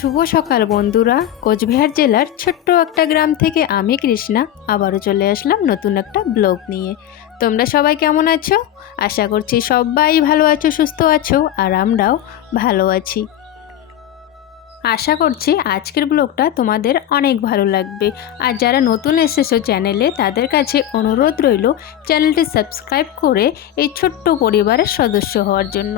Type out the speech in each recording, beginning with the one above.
শুভ সকাল বন্ধুরা। কোচবিহার জেলার ছোট্ট একটা গ্রাম থেকে আমি কৃষ্ণা। আবারও চলে আসলাম নতুন একটা ব্লগ নিয়ে। তোমরা সবাই কেমন আছো? আশা করছি সবাই ভালো আছো, সুস্থ আছো, আর আমরাও ভালো আছি। আশা করছি আজকের ব্লগটা তোমাদের অনেক ভালো লাগবে। আর যারা নতুন এসেছ চ্যানেলে, তাদের কাছে অনুরোধ রইল চ্যানেলটি সাবস্ক্রাইব করে এই ছোট্ট পরিবারের সদস্য হওয়ার জন্য।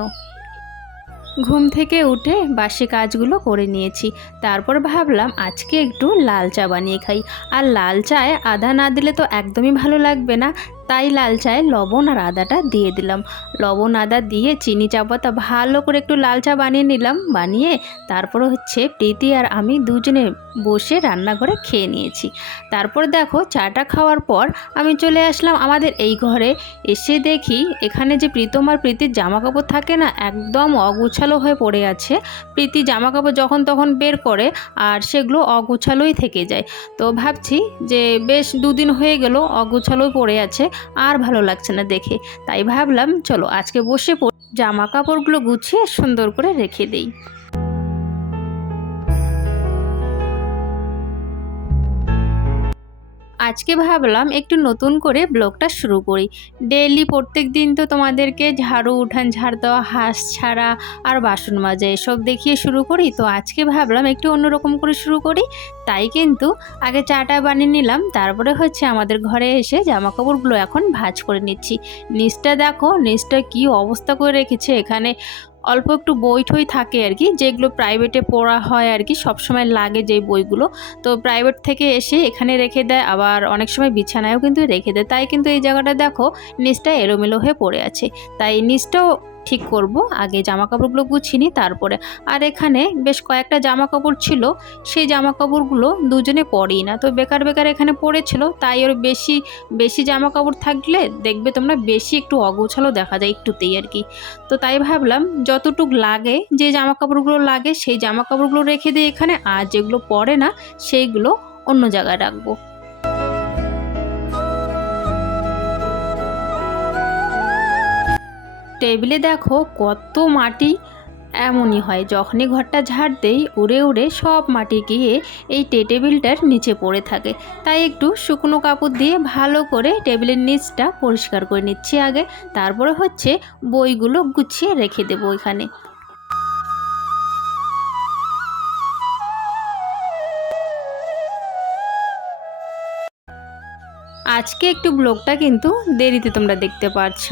ঘুম থেকে উঠে বাসি কাজগুলো করে নিয়েছি। তারপর ভাবলাম, আজকে একটু লাল চা বানিয়ে খাই। আর লাল চায় আদা না দিলে তো একদমই ভালো লাগবে না। তাই লাল চায় লবণ আর আদাটা দিয়ে দিলাম। লবণ, আদা দিয়ে চিনি চা পাতা ভালো করে একটু লাল চা বানিয়ে নিলাম। বানিয়ে তারপর হচ্ছে প্রীতি আর আমি দুজনে বসে রান্নাঘরে খেয়ে নিয়েছি। তারপর দেখো চাটা খাওয়ার পর আমি চলে আসলাম আমাদের এই ঘরে। এসে দেখি এখানে যে প্রীতম আর প্রীতির জামা কাপড় থাকে না, একদম অগুছালো হয়ে পড়ে আছে। প্রীতি জামা কাপড় যখন তখন বের করে আর সেগুলো অগুছালোই থেকে যায়। তো ভাবছি যে বেশ দুদিন হয়ে গেল অগুছালোই পড়ে আছে। আর ভালো লাগছে না দেখে। তাই ভাবলাম, চলো আজকে বসে জামা কাপড়গুলো গুছিয়ে সুন্দর করে রেখে দিই। আজকে ভাবলাম একটু নতুন করে ব্লগটা শুরু করি। ডেইলি প্রত্যেক দিন তো তোমাদেরকে ঝাড়ু, উঠান, ঝাড় দেওয়া, হাঁস ছাড়া আর বাসন মাজা এসব দেখিয়ে শুরু করি। তো আজকে ভাবলাম একটু অন্যরকম করে শুরু করি। তাই কিন্তু আগে চাটা বানিয়ে নিলাম, তারপরে হচ্ছে আমাদের ঘরে এসে জামা কাপড়গুলো এখন ভাজ করে নিচ্ছি। নিচটা দেখো, নিচটা কি অবস্থা করে রেখেছে এখানে। অল্প একটু বই ঠই থাকে আর কি, যেগুলো প্রাইভেটে পড়া হয় আর কি, সবসময় লাগে যেই বইগুলো। তো প্রাইভেট থেকে এসে এখানে রেখে দেয়, আবার অনেক সময় বিছানায়ও কিন্তু রেখে দেয়। তাই কিন্তু এই জায়গাটা দেখো নিচটা এলোমেলো হয়ে পড়ে আছে। তাই নিচটাও ঠিক করব। আগে জামা কাপড়গুলো গুছিয়ে নিই, তারপরে আর এখানে বেশ কয়েকটা জামা কাপড় ছিল, সেই জামা কাপড়গুলো দুজনে পরেই না। তো বেকার বেকার এখানে পড়েছিল, তাই ওর বেশি বেশি জামা কাপড় থাকলে দেখবে তোমরা বেশি একটু অগোছালো দেখা যায় একটুতেই আর কি। তো তাই ভাবলাম যতটুক লাগে, যে জামা কাপড়গুলো লাগে, সেই জামা কাপড়গুলো রেখে দিই এখানে আর যেগুলো পরে না, সেইগুলো অন্য জায়গায় রাখব। টেবিলে দেখো কত মাটি। এমনই হয়, যখনই ঘরটা ঝাড় দেই, উড়ে উড়ে সব মাটি গিয়ে এই টে টেবিলটার নিচে পড়ে থাকে। তাই একটু শুকনো কাপড় দিয়ে ভালো করে টেবিলের নিচটা পরিষ্কার করে নিচ্ছি আগে, তারপরে হচ্ছে বইগুলো গুছিয়ে রেখে দেবো এখানে আজকে একটু ব্লগটা কিন্তু দেরিতে তোমরা দেখতে পারছ।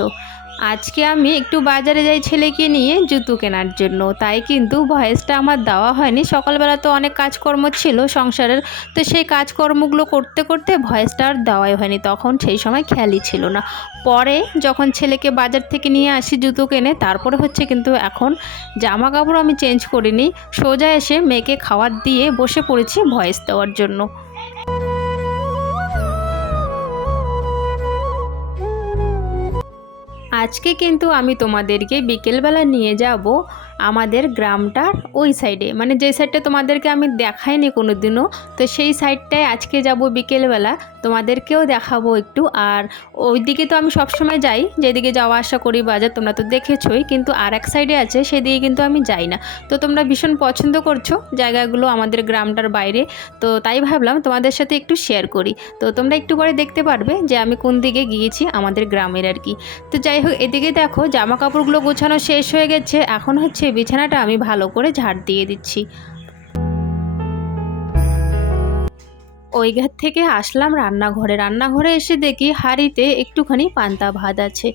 আজকে আমি একটু বাজারে যাই ছেলেকে নিয়ে জুতো কেনার জন্য। তাই কিন্তু ভয়েসটা আমার দেওয়া হয়নি। সকালবেলা তো অনেক কাজকর্ম ছিল সংসারের। তো সেই কাজকর্মগুলো করতে করতে ভয়েসটা আর দেওয়াই হয়নি। তখন সেই সময় খেয়ালই ছিল না। পরে যখন ছেলেকে বাজার থেকে নিয়ে আসি জুতো কেনে, তারপরে হচ্ছে কিন্তু এখন জামা কাপড় আমি চেঞ্জ করিনি। সোজা এসে মেয়েকে খাবার দিয়ে বসে পড়েছি ভয়েস দেওয়ার জন্য। আজকে কিন্তু আমি তোমাদেরকে বিকেলবেলা নিয়ে যাব আমাদের গ্রামটার ওই সাইডে মানে যে সাইডটা তোমাদেরকে আমি দেখাইনি কোনো দিনও তো সেই সাইডটায় আজকে যাব বিকেলবেলা, তোমাদেরকেও দেখাবো একটু। আর ওই দিকে তো আমি সবসময় যাই, যেদিকে যাওয়া আসা করি বাজার, তোমরা তো দেখেছই, কিন্তু আর এক সাইডে আছে, সেদিকে কিন্তু আমি যাই না। তো তোমরা ভীষণ পছন্দ করছ জায়গাগুলো আমাদের গ্রামটার বাইরে, তো তাই ভাবলাম তোমাদের সাথে একটু শেয়ার করি। তো তোমরা একটু পরে দেখতে পারবে যে আমি কোন দিকে গিয়েছি আমাদের গ্রামের আর কি। তো যাই হোক, এদিকে দেখো জামা কাপড়গুলো গোছানো শেষ হয়ে গেছে, এখন হচ্ছে বিছানাটা আমি ভালো করে ঝাড় দিয়ে দিচ্ছি। ওই ঘর থেকে আসলাম রান্নাঘরে। রান্নাঘরে এসে দেখি হাঁড়িতে একটুখানি পান্তা ভাত আছে।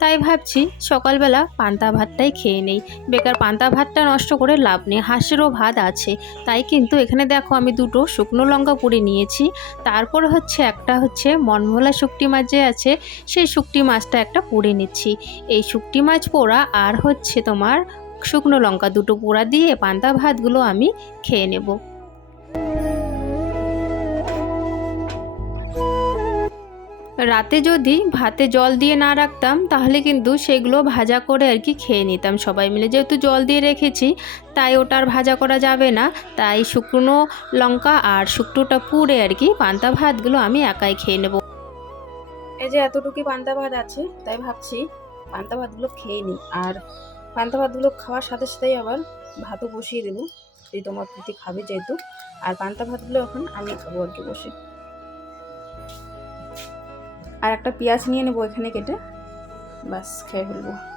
তাই ভাবছি সকালবেলা পান্তা ভাতটাই খেয়ে নেই। বেকার পান্তা ভাতটা নষ্ট করে লাভ নেই, হাঁসেরও ভাত আছে। তাই কিন্তু এখানে দেখো আমি দুটো শুকনো লঙ্কা পুড়ে নিয়েছি। তারপর হচ্ছে একটা হচ্ছে মনভোলা শুকটি মাছ যে আছে, সেই শুকটি মাছটা একটা পুড়ে নিচ্ছি। এই শুকটি মাছ পোড়া আর হচ্ছে তোমার শুকনো লঙ্কা দুটো পোড়া দিয়ে পান্তা ভাতগুলো আমি খেয়ে নেব। রাতে যদি ভাতে জল দিয়ে না রাখতাম, তাহলে কিন্তু সেগুলো ভাজা করে আর কি খেয়ে নিতাম সবাই মিলে। যেহেতু জল দিয়ে রেখেছি, তাই ওটা আর ভাজা করা যাবে না। তাই শুকনো লঙ্কা আর শুকনোটা পুড়ে আর কি পান্তা ভাতগুলো আমি একাই খেয়ে নেব। এই যে এতটুকু পান্তা ভাত আছে, তাই ভাবছি পান্তা ভাতগুলো খেয়ে নিই। আর পান্তা ভাতগুলো খাওয়ার সাথে সাথেই আবার ভাতও বসিয়ে দেবো। যে তোমার প্রীতি খাবে যেহেতু। আর পান্তা ভাতগুলো এখন আমি খাব আর কি বসে। আর একটা পেঁয়াজ নিয়ে নেব এখানে কেটে। ব্যাস, খেয়ে ফেলব।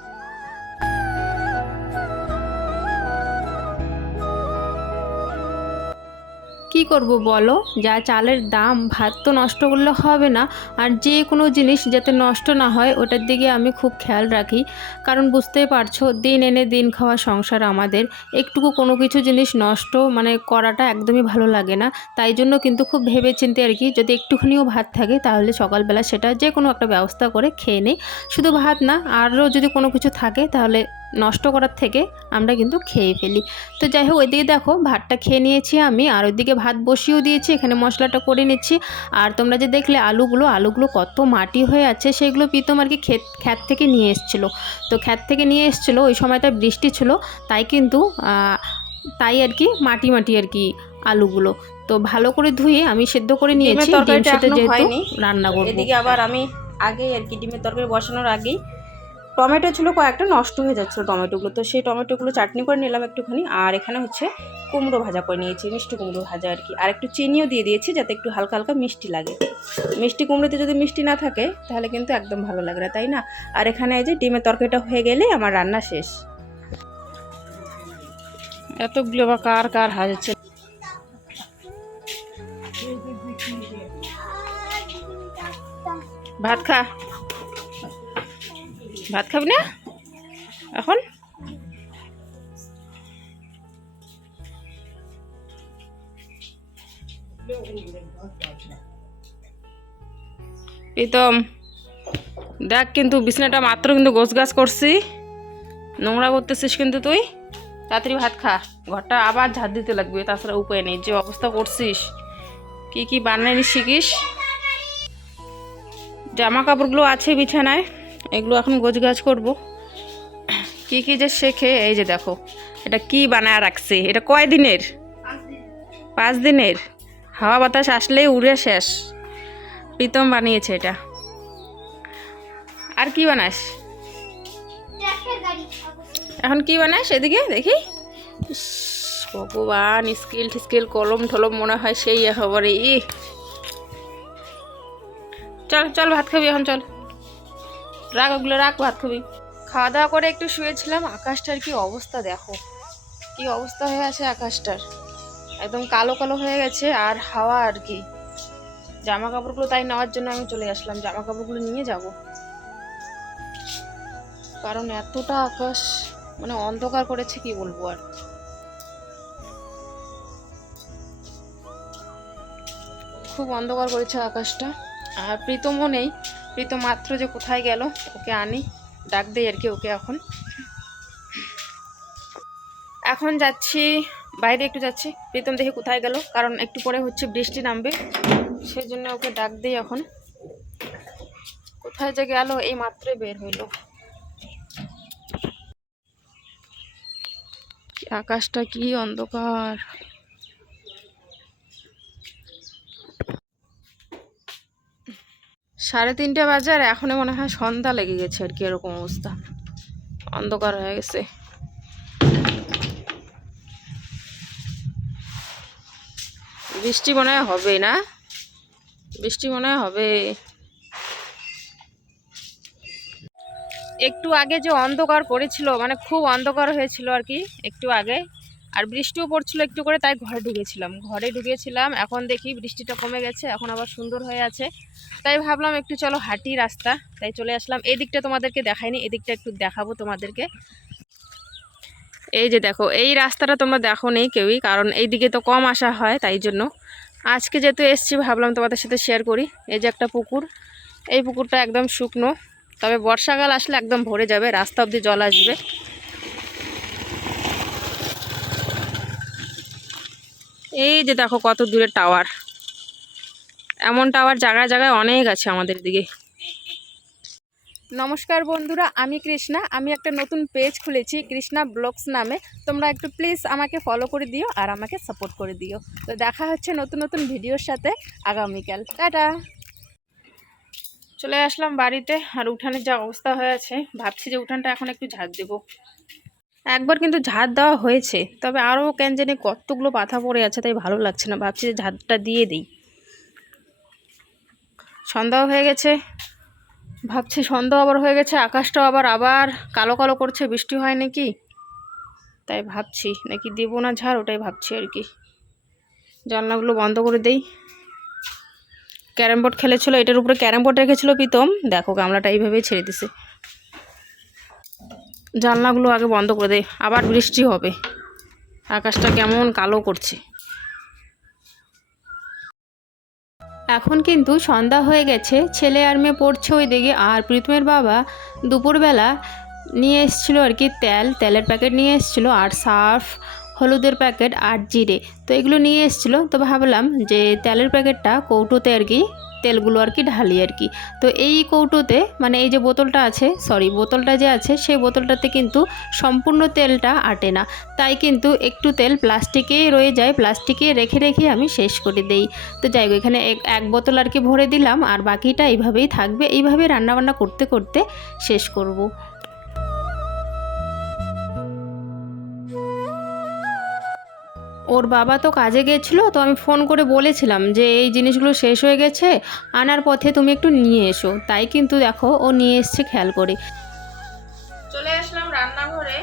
কি করব বলো? যা চালের দাম, ভাত তো নষ্ট করলে হবে না। আর যে কোনো জিনিস যাতে নষ্ট না হয়, ওটার দিকে আমি খুব খেয়াল রাখি। কারণ বুঝতেই পারছ, দিন এনে দিন খাওয়া সংসার আমাদের। একটুকু কোনো কিছু জিনিস নষ্ট মানে করাটা একদমই ভালো লাগে না। তাই জন্য কিন্তু খুব ভেবে চিন্তে আর কি, যদি একটুখানিও ভাত থাকে, তাহলে সকালবেলা সেটা যে কোনো একটা ব্যবস্থা করে খেয়ে নেই। শুধু ভাত না, আরও যদি কোনো কিছু থাকে, তাহলে নষ্ট করার থেকে আমরা কিন্তু খেয়ে ফেলি। তো যাই হোক ওইদিকে দেখো ভাতটা খেয়ে নিয়েছি আমি আর ওইদিকে ভাত বসিয়েও দিয়েছি এখানে মশলাটা করে নিচ্ছি। আর তোমরা যে দেখলে আলুগুলো আলুগুলো কত মাটি হয়ে আছে সেগুলো প্রীতম আর কি ক্ষেত খ্যাত থেকে নিয়ে এসেছিল। তো খ্যাত থেকে নিয়ে এসেছিল ওই সময়টা বৃষ্টি ছিল তাই কিন্তু তাই আর কি মাটি মাটি আর কি আলুগুলো। তো ভালো করে ধুয়ে আমি সেদ্ধ করে নিয়েছি ডিম যেহেতু রান্না করব। এদিকে আবার আমি আগেই আর কি ডিমের তরকারি বসানোর আগেই টমেটো ছিল কয়েকটা, নষ্ট হয়ে যাচ্ছিল টমেটোগুলো। তো সেই টমেটোগুলো চাটনি করে নিলাম একটুখানি। আর এখানে হচ্ছে কুমড়ো ভাজা করে নিয়েছি, মিষ্টি কুমড়ো ভাজা আর কি। আর একটু চিনিও দিয়ে দিয়েছি যাতে একটু হালকা হালকা মিষ্টি লাগে। মিষ্টি কুমড়োতে যদি মিষ্টি না থাকে, তাহলে কিন্তু একদম ভালো লাগে না, তাই না? আর এখানে এই যে ডিমের তরকারিটা হয়ে গেলে আমার রান্না শেষ। এতগুলো বা কার কার হাজাচ্ছে ভাত খা। ভাত খাবি না? এখন? প্রীতম, দেখ কিন্তু বিছানাটা মাত্র কিন্তু গোছ গাছ করছি। নোংরা করতেছিস কিন্তু তুই। তাড়াতাড়ি ভাত খা। ঘরটা আবার ঝাড় দিতে লাগবে, তাছাড়া উপায় নেই। যে অবস্থা করছিস, কি কি বানানি শিখিস? জামা কাপড়গুলো আছে বিছানায়। এগুলো এখন গোছ গাছ করব। কি কি যে শেখে, এই যে দেখো, এটা কি বানায় রাখছে, এটা কয় দিনের পাঁচ দিনের। হাওয়া বাতাস আসলেই উড়ে শেষ। প্রীতম বানিয়েছে এটা। আর কি বানাস? এখন কি বানাস এদিকে? দেখি। ভগবান, স্কেল টিস্কেল, কলম ঠলম মনে হয় সেই একেবারে ই চল চল, ভাত খাবি এখন, চল। রাখ ওগুলো রাখ ভাত খাওয়া দাওয়া করে একটু শুয়েছিলাম, আকাশটার কি অবস্থা দেখো। কি অবস্থা হয়ে আছে আকাশটার। একদম কালো কালো হয়ে গেছে, আর হাওয়া আর কি। জামা কাপড়গুলো তাই নেওয়ার জন্য আমি চলে আসলাম জামা কাপড়গুলো নিয়ে যাব। কারণ এতটা আকাশ মানে অন্ধকার করেছে কি বলব আর। খুব অন্ধকার করেছে আকাশটা, আর প্রীতমও নেই। প্রীতম মাত্র যে কোথায় গেল, ওকে আনি, ডাক দেই আর কি ওকে এখন। এখন যাচ্ছি, বাইরে একটু যাচ্ছি। প্রীতম দেখি কোথায় গেল, কারণ একটু পরে হচ্ছে বৃষ্টি নামবে সেই জন্য ওকে ডাক দিই এখন। কোথায় যে গেল, এই মাত্রই বের হইল। আকাশটা কি অন্ধকার। সাড়ে তিনটে বাজে আর এখনই মনে হয় সন্ধ্যা লেগে গেছে আর কি, এরকম অবস্থা। অন্ধকার হয়ে গেছে। বৃষ্টি মনে হয় হবে না? বৃষ্টি মনে হয় হবে। একটু আগে যে অন্ধকার করেছিল মানে খুব অন্ধকার হয়েছিল আর কি, একটু আগে। আর বৃষ্টিও পড়ছিল একটু করে, তাই ঘরে ঢুকেছিলাম। ঘরে ঢুকেছিলাম, এখন দেখি বৃষ্টিটা কমে গেছে, এখন আবার সুন্দর হয়ে আছে। তাই ভাবলাম একটু চলো হাঁটি রাস্তা, তাই চলে আসলাম। এই দিকটা তোমাদেরকে দেখাইনি, এদিকটা একটু দেখাবো তোমাদেরকে। এই যে দেখো, এই রাস্তাটা তোমরা দেখো নেই কেউই, কারণ এই দিকে তো কম আসা হয়, তাই জন্য। আজকে যেহেতু এসছি, ভাবলাম তোমাদের সাথে শেয়ার করি। এই যে একটা পুকুর, এই পুকুরটা একদম শুকনো, তবে বর্ষাকাল আসলে একদম ভরে যাবে, রাস্তা অবধি জল আসবে। এই যে দেখো কত দূরে টাওয়ার। এমন টাওয়ার জায়গায় জায়গায় অনেক আছে আমাদের দিকে নমস্কার বন্ধুরা আমি কৃষ্ণা। আমি একটা নতুন পেজ খুলেছি কৃষ্ণা ব্লগস নামে। তোমরা একটু প্লিজ আমাকে ফলো করে দিও আর আমাকে সাপোর্ট করে দিও। তো দেখা হচ্ছে নতুন নতুন ভিডিওর সাথে আগামীকাল। টাটা! চলে আসলাম বাড়িতে আর উঠানের যা অবস্থা হয়ে আছে ভাবছি যে উঠানটা এখন একটু ঝাড় দেবো। একবার কিন্তু ঝাড় দেওয়া হয়েছে, তবে আরও কেন জানি কতগুলো পাতা পড়ে আছে তাই ভালো লাগছে না, ভাবছি যে ঝাড়টা দিয়ে দিই। সন্ধ্যা হয়ে গেছে, ভাবছি সন্ধ্যা আবার হয়ে গেছে, আকাশটাও আবার আবার কালো কালো করছে, বৃষ্টি হয় নাকি? তাই ভাবছি, নাকি দেবো না ঝাড়, ওটাই ভাবছি আর কি। জানলাগুলো বন্ধ করে দেই। ক্যারাম বোর্ড খেলেছিল, এটার উপরে ক্যারাম বোর্ড রেখেছিল প্রীতম, দেখো গামলাটা এইভাবেই ছেড়ে দিছে। জানলাগুলো আগে বন্ধ করে দেয় আবার বৃষ্টি হবে। আকাশটা কেমন কালো করছে। এখন কিন্তু সন্ধ্যা হয়ে গেছে, ছেলে আর মেয়ে পড়ছে ওই দিকে আর প্রীতমের বাবা দুপুরবেলা নিয়ে এসেছিল আর কি তেল, তেলের প্যাকেট নিয়ে এসেছিল, আর সার্ফ হলুদের প্যাকেট আর জিরে। তো এগুলো নিয়ে এসেছিল, তো ভাবলাম যে তেলের প্যাকেটটা কৌটোতে আর কি, তেলগুলো আর কি ঢালি আর কি। তো এই কৌটোতে মানে এই যে বোতলটা আছে সরি বোতলটা যে আছে, সেই বোতলটাতে কিন্তু সম্পূর্ণ তেলটা আটে না। তাই কিন্তু একটু তেল প্লাস্টিকেই রয়ে যায়, প্লাস্টিকে রেখে রেখে আমি শেষ করে দেই। তো যাই এখানে এক এক বোতল আর কি ভরে দিলাম, আর বাকিটা এইভাবেই থাকবে। এইভাবে রান্নাবান্না করতে করতে শেষ করব। ওর বাবা তো কাজে গিয়েছিল তো আমি ফোন করে বলেছিলাম যে এই জিনিসগুলো শেষ হয়ে গেছে, আনার পথে তুমি একটু নিয়ে এসো। তাই কিন্তু দেখো, ও নিয়ে এসছে খেয়াল করে। চলে আসলাম রান্নাঘরে।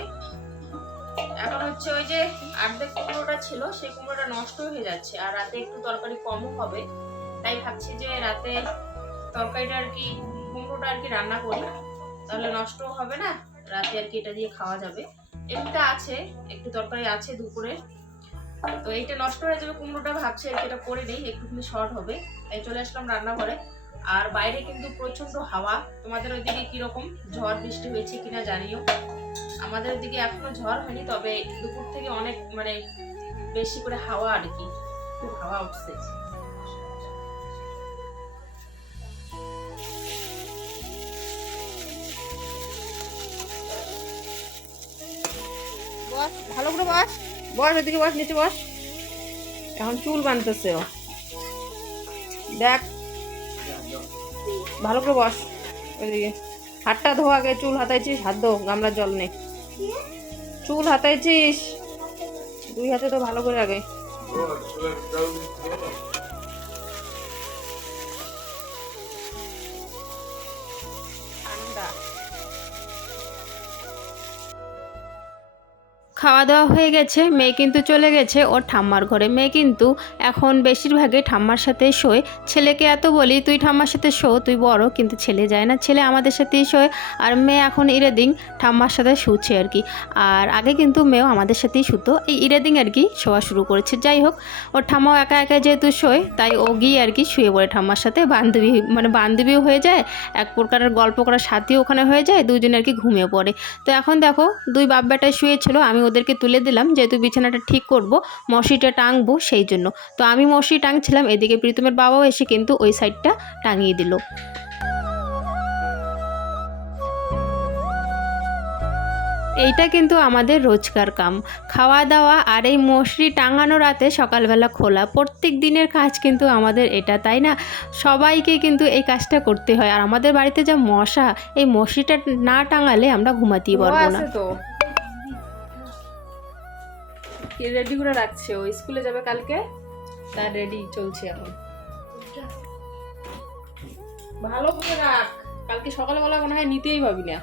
এখন হচ্ছে ওই যে আর্ধেক কুমড়োটা ছিল, সেই কুমড়োটা নষ্ট হয়ে যাচ্ছে, আর রাতে একটু তরকারি কমও হবে। তাই ভাবছি যে রাতে তরকারিটা আর কি, কুমড়োটা আর কি রান্না করি। তাহলে নষ্টও হবে না, রাতে আর কি এটা দিয়ে খাওয়া যাবে। এমনিটা আছে, একটু তরকারি আছে দুপুরে। তো এইটা নষ্ট হয়ে যাবে, কুমড়োটা ভাবছে এটা করে নেই, একটুখানি শর্ট হবে। তাই চলে আসলাম রান্নাঘরে। আর বাইরে কিন্তু প্রচণ্ড হাওয়া। তোমাদের ওইদিকে কীরকম ঝড় বৃষ্টি হয়েছে কিনা জানিও। আমাদের ওইদিকে এখনও ঝড় হয়নি, তবে দুপুর থেকে অনেক মানে বেশি করে হাওয়া আর কি, খুব হাওয়া উঠছে। ভালো করে বস। বস ওদিকে বস, নিচে বস। এখন চুল বানতেছে ও। দেখ। ভালো করে বস। ওইদিকে হাতটা ধোয়া আগে, চুল হাতাইছিস, হাত ধো গামলার জল নেই চুল হাতাইছিস। দুই হাতে তো ভালো করে আগে। খাওয়া দাওয়া হয়ে গেছে, মেয়ে কিন্তু চলে গেছে। ওর ঠাম্মার ঘরে। মেয়ে কিন্তু এখন বেশিরভাগই ঠাম্মার সাথে শোয়। ছেলেকে এত বলি, তুই ঠাম্মার সাথে শো, তুই বড়। কিন্তু ছেলে যায় না। ছেলে আমাদের সাথেই শোয়। আর মেয়ে এখন ইরেদিং ঠাম্মার সাথে শুচ্ছে আর কি। আর আগে কিন্তু মেয়েও আমাদের সাথেই শুতো। এই ইরেদিং আর কি শোয়া শুরু করেছে। যাই হোক, ওর ঠাম্মাও একা একা যেহেতু শোয়, তাই ও গিয়ে আর কি শুয়ে পড়ে ঠাম্মার সাথে। বান্ধবী মানে বান্ধবীও হয়ে যায়, এক প্রকারের গল্প করার সাথীও ওখানে হয়ে যায় দুজনে আর কি ঘুমিয়ে পড়ে। তো এখন দেখো, দুই বাপ বেটায় শুয়েছিল আমি ওদেরকে তুলে দিলাম, যেহেতু বিছানাটা ঠিক করব, মশিটা টাঙবো সেই জন্য। তো আমি মশি টাঙছিলাম, এদিকে প্রীতমের বাবাও এসে কিন্তু ওই সাইডটা টাঙিয়ে দিল। এইটা কিন্তু আমাদের রোজকার কাম। খাওয়া দাওয়া আর এই মশরি টাঙানো রাতে সকালবেলা খোলা। প্রত্যেক দিনের কাজ কিন্তু আমাদের এটা, তাই না? সবাইকে কিন্তু এই কাজটা করতে হয়। আর আমাদের বাড়িতে যা মশা, এই মশারিটা না টাঙালে আমরা ঘুমাতেই পারব না। কি রেডি করে রাখছে ও? স্কুলে যাবে কালকে? তার রেডি চলছে এখন। ভালো করে রাখ। কালকে সকালবেলা মনে হয় নিতেই পাবি না।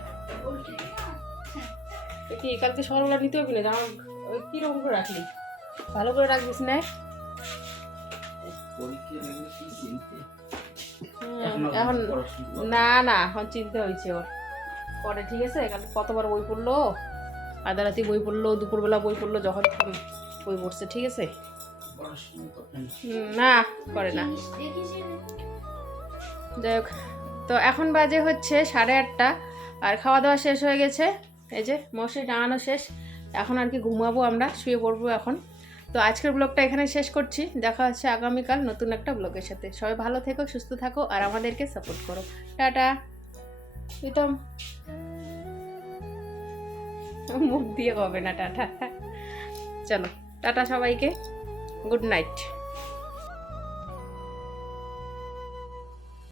কি কালকে সকালবেলা নিতে পাবি না? জামা ওই কীরকম করে রাখলি? ভালো করে রাখবিস না? এখন না না এখন চিন্তা হয়েছে ওর। পরে ঠিক আছে? কালকে কতবার বই পড়ল? আধা রাতি বই পড়ল, দুপুরবেলা বই পড়ল, যখন বই পড়ছে, ঠিক আছে? না, করে না। যাই হোক, তো এখন বাজে হচ্ছে সাড়ে আটটা, আর খাওয়া দাওয়া শেষ হয়ে গেছে। এই যে মশারি টাঙানো শেষ। এখন আর কি ঘুমাবো আমরা, শুয়ে পড়ব এখন। তো আজকের ব্লগটা এখানে শেষ করছি। দেখা হচ্ছে আগামীকাল নতুন একটা ব্লগের সাথে। সবাই ভালো থেকো, সুস্থ থাকো, আর আমাদেরকে সাপোর্ট করো। টাটা। প্রীতম মুখ দিয়ে হবে না টাটা। চলো টাটা সবাইকে। Good night.